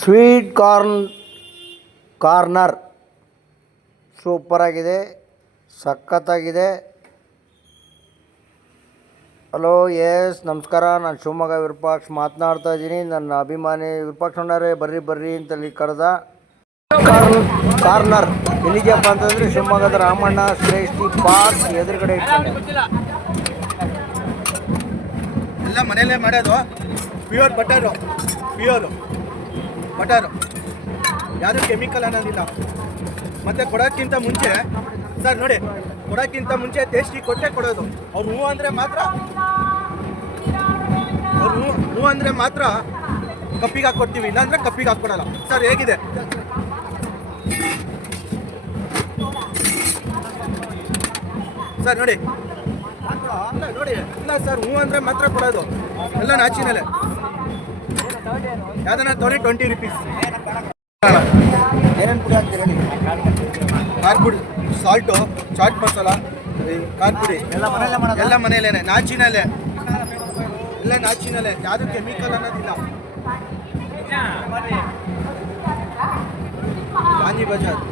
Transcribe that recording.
Sweet corner ಸೂಪರಾಗಿದೆ, ಸಖತ್ತಾಗಿದೆ. Hello, ನಮಸ್ಕಾರ. ನಾನು ಶಿವಮೊಗ್ಗ ವಿರೂಪಾಕ್ಷ ಮಾತನಾಡ್ತಾ ಇದ್ದೀನಿ. ನನ್ನ ಅಭಿಮಾನಿ ವಿರೂಪಾಕ್ಷ ಅಣ್ಣರೇ ಬರ್ರಿ ಅಂತೇಳಿ ಕರೆದ. ಕಾರ್ನರ್ ಎಲ್ಲಿದೆಯಪ್ಪ ಅಂತಂದರೆ ಶಿವಮೊಗ್ಗದ ರಾಮಣ್ಣ ಶ್ರೇಷ್ಠಿ ಪಾರ್ಕ್ ಎದುರುಗಡೆ ಎಲ್ಲ ಮನೆಯಲ್ಲೇ ಮಾಡೋದು. ಪ್ಯೂರ್ ಬಟರು ಯಾವುದು ಕೆಮಿಕಲ್ ಅನ್ನೋದಿಲ್ಲ. ಮತ್ತು ಕೊಡೋಕ್ಕಿಂತ ಮುಂಚೆ ಸರ್ ನೋಡಿ, ಕೊಡೋಕ್ಕಿಂತ ಮುಂಚೆ ಟೇಸ್ಟಿ ಕೊಟ್ಟೆ ಕೊಡೋದು. ಅವ್ರು ಹೂ ಅಂದರೆ ಮಾತ್ರ ಕಪ್ಪಿಗೆ ಹಾಕ್ಕೊಡ್ತೀವಿ, ಇಲ್ಲಾಂದರೆ ಕಪ್ಪಿಗೆ ಹಾಕ್ಕೊಡಲ್ಲ. ಸರ್ ಹೇಗಿದೆ ಸರ್ ನೋಡಿ, ಇಲ್ಲ ಸರ್, ಹೂ ಅಂದರೆ ಮಾತ್ರ ಕೊಡೋದು. ಎಲ್ಲ ನಾಚಿನಲ್ಲೇ ಯಾವ್ದನ್ನ ತೊಗೊಂಡು 20 ರೂಪೀಸ್. ಏನೇನು ಪುಡಿ ಹಾಕ್ತೀರಿ? ಖಾರ ಪುಡಿ, ಸಾಲ್ಟು, ಚಾಟ್ ಮಸಾಲ, ಖಾರ ಪುಡಿ ಎಲ್ಲ ಮನೆಯಲ್ಲೇ, ನಾಚಿನಲ್ಲೇ, ಎಲ್ಲ ನಾಚಿನಲ್ಲೇ, ಯಾವುದು ಕೆಮಿಕಲ್ ಅನ್ನೋದಿಲ್ಲ. ಪಾನಿ ಬಜಾರ್